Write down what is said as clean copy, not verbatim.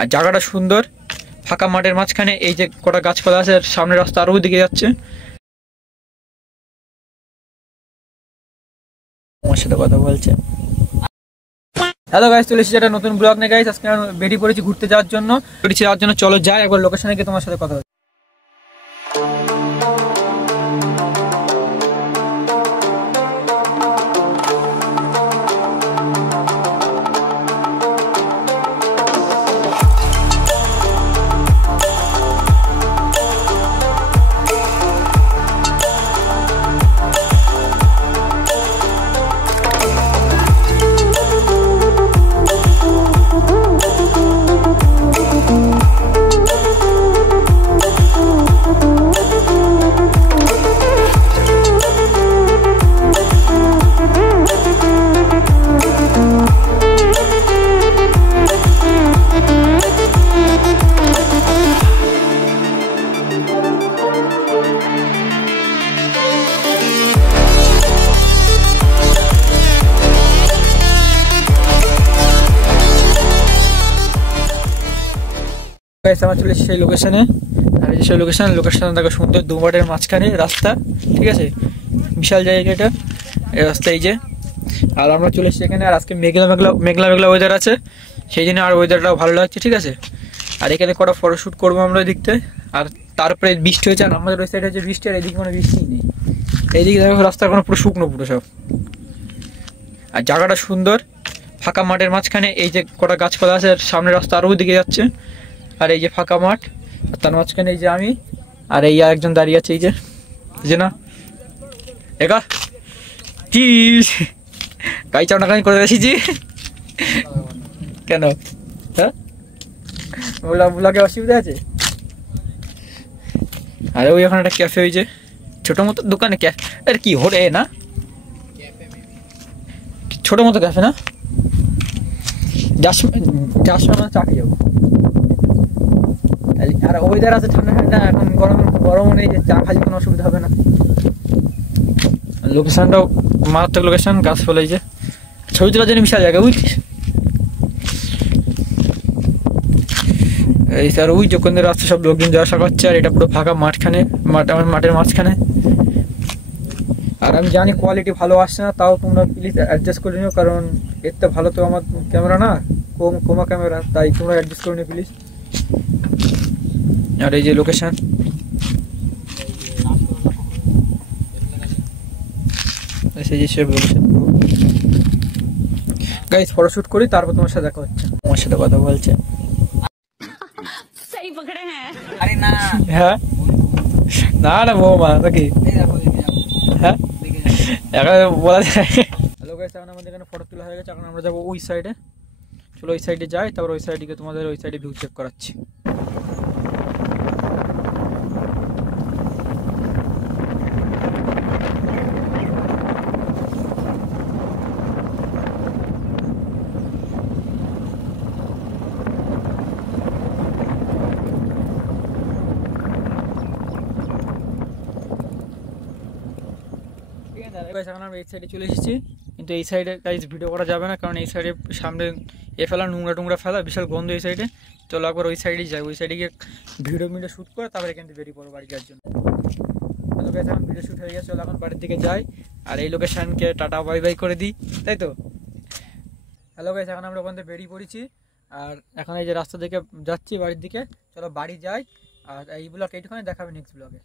আর জায়গাটা সুন্দর, ফাঁকা মাঠের মাঝখানে এই যে কটা গাছপালা আছে, সামনে রাস্তা আরও দিকে যাচ্ছে। আমার সাথে কথা বলছে। হ্যালো গাইস, চলে এসেছি একটা নতুন ব্লগ নিয়ে। গাইস আজকে বেরিয়ে পড়েছি ঘুরতে যাওয়ার জন্য, চলো যাই একবার লোকেশনে গিয়ে তোমার সাথে কথা বলছি। আমরা চলে এসেছি সেই লোকেশনে। আর এই যে সেই লোকেশন দেখো সুন্দর, দু মাঠের মাঝখানে রাস্তা, ঠিক আছে, বিশাল জায়গা এটা, এই রাস্তা এই যে। আর আমরা চলে এসেছি এখানে। আর আজকে মেঘলা ওয়েদার আছে, সেই জন্য আর ওয়েদারটাও ভালো লাগছে, ঠিক আছে। আর এখানে কটা ফটোশ্যুট করবো আমরা দেখতে। আর তারপরে বৃষ্টি হয়েছে, আর আমাদের ওই সাইডে হচ্ছে বৃষ্টি, আর এদিকে কোনো বৃষ্টি নেই। এইদিকে দেখো রাস্তা কোনো পুরো শুকনো পুরো সব। আর জায়গাটা সুন্দর, ফাঁকা মাঠের মাঝখানে এই যে কটা গাছপালা আছে, সামনে রাস্তা আরও দিকে যাচ্ছে। আর এই যে ফাঁকা মাঠ, আর তার মাঝখানে এই যে আমি, আর এই একজন দাঁড়িয়ে আছে, এই যে না একা কি গাই চাউনাকানি করে এসেছি কেন? হ্যাঁ, ব্লগে অসুবিধা আছে। আরে ওই ওখানে একটা ক্যাফে হয়েছে, ছোট মতো দোকানে ক্যাফে। আরে কি হরে না, ছোট মতো ক্যাফে না, যার সময় চাকরি যাবো। আর ওয়েদার আছে ঠান্ডা ঠান্ডা, এখন গরম নেই, যে চা খালি কোনো অসুবিধা হবে না। লোকেশনটাও মারাত্মক লোকেশন, গাছ ফলাইছে, ছবি তোলার জন্য বিশাল জায়গা, বুঝছিস। এই স্যার ওই যখন রাস্তা সব লোকজন যাওয়া আসা করছে, আর এটা পুরো ফাঁকা মাঠের মাঝখানে। আর আমি জানি কোয়ালিটি ভালো আসছে না, তাও তোমরা প্লিজ অ্যাডজাস্ট করে নিও, কারণ এর তো ভালো তো আমার ক্যামেরা না, কোমা ক্যামেরা, তাই তোমরা অ্যাডজাস্ট করে নিও প্লিজ। আর এই যে লোকেশন, গাইস ফটোশুট করি, তারপর তোমার সাথে দেখা হচ্ছে। আমার সাথে কথা বলছে। আরে না, হ্যাঁ না না বৌমা নাকি, হ্যাঁ এখন বলা যায়। হ্যালো গাইস, এখন আমাদের এখানে ফটো তোলা হয়ে গেছে, এখন আমরা যাবো ওই সাইডে। চলো ওই সাইডে যাই, তারপর ওই সাইডে তোমাদের ওই সাইডে ভিউ চেক করাচ্ছি। এখন আমরা এই সাইডে চলে এসেছি, কিন্তু এই সাইডে গাইস ভিডিও করা যাবে না, কারণ এই সাইডে সামনে ফেলা নোংরা ফেলা, বিশাল গন্ধ এই সাইডে। চলো একবার ওই সাইডেই যাই, ওই সাইডে গিয়ে ভিডিও শ্যুট করে তারপরে এখান থেকে বেরিয়ে পড়বো বাড়ি যাওয়ার জন্য। হ্যালো গাইস, এখন ভিডিও শ্যুট হয়ে গেছে, চলো এখন বাড়ির দিকে যাই, আর এই লোকেশনকে টাটা বাই বাই করে দিই, তাই তো। হ্যালো গাইস, এখন আমরা ওখান থেকে বেরিয়ে পড়েছি, আর এখন এই যে রাস্তা দিকে যাচ্ছি বাড়ির দিকে। চলো বাড়ি যাই, আর এই ব্লগ এইটুখানে দেখাবে নেক্সট ব্লগে।